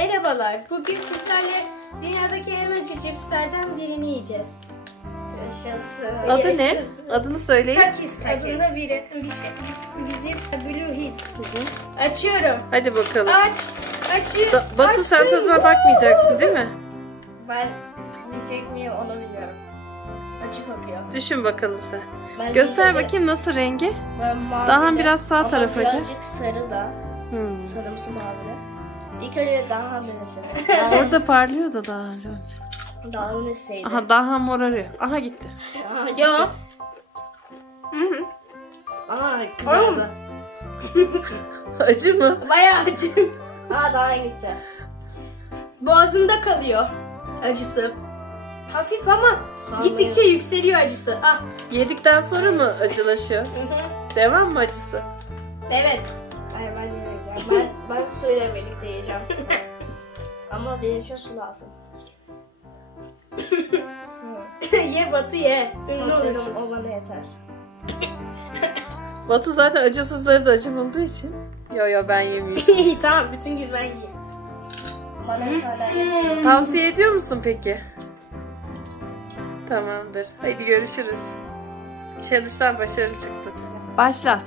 Merhabalar. Bugün sizlerle dünyadaki en acı cipslerden birini yiyeceğiz. Yaşasın. Adı ne? Adını söyleyin. Takis adında bir cips. Blue Heat. Açıyorum. Hadi bakalım. Açıyorum. Batu sen tadına bakmayacaksın değil mi? Ben yiyecek miyim onu bilmiyorum. Acı kokuyor. Düşün bakalım sen. Ben Göster yiyeceğim. bakayım nasıl rengi. Ben mavili. Daha biraz sağ Ama tarafa gel. birazcık sarı da. Sarımsı mavili. İlk önce daha denesene. Orada parlıyor da daha önce. Daha deneseydi. Aha daha morarıyor. Aha gitti. Yok. Aa kızardı. Acı mı? Bayağı acı. Aa daha gitti. Boğazımda kalıyor acısı. Hafif ama gittikçe yükseliyor acısı. Ah. Yedikten sonra mı acılaşıyor? Devam mı acısı? Evet. Hayır ben yemeyeceğim. Ben suyla birlikte yiyeceğim. Ama bir için su lazım. Ye Batu ye. Ünlü olursun. Dedim, o bana yeter. Batu zaten acısızları da acı bulduğu için. Yo ben yemeyeyim. Tamam bütün gün ben yiyeyim. Bana bir tane yeter. Tavsiye ediyor musun peki? Tamamdır. Hadi görüşürüz. Challenge'dan başarılı çıktık. Başla.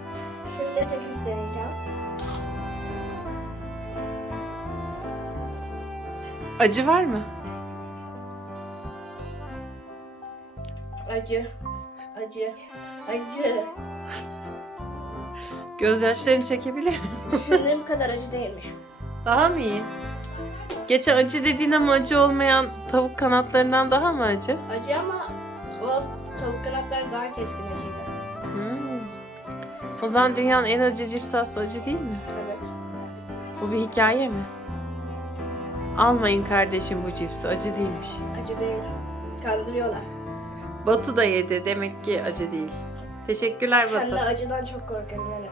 Şimdi tek deneyeceğim. Acı var mı? Acı. Acı. Acı. Gözyaşlarını çekebilir miyim? Düşündüğüm kadar acı değilmiş. Daha mı iyi? Geçen acı dediğin ama acı olmayan tavuk kanatlarından daha mı acı? Acı ama o tavuk kanatları daha keskin acıydı. O zaman dünyanın en acı cipsi aslında acı değil mi? Evet. Bu bir hikaye mi? Almayın kardeşim bu cipsi, acı değilmiş. Acı değil. Kandırıyorlar. Batu da yedi, demek ki acı değil. Teşekkürler Ben de Batu. acıdan çok korkuyorum yani.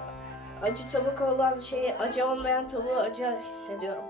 Acı tavuk olan şeyi, acı olmayan tavuğu acı hissediyorum.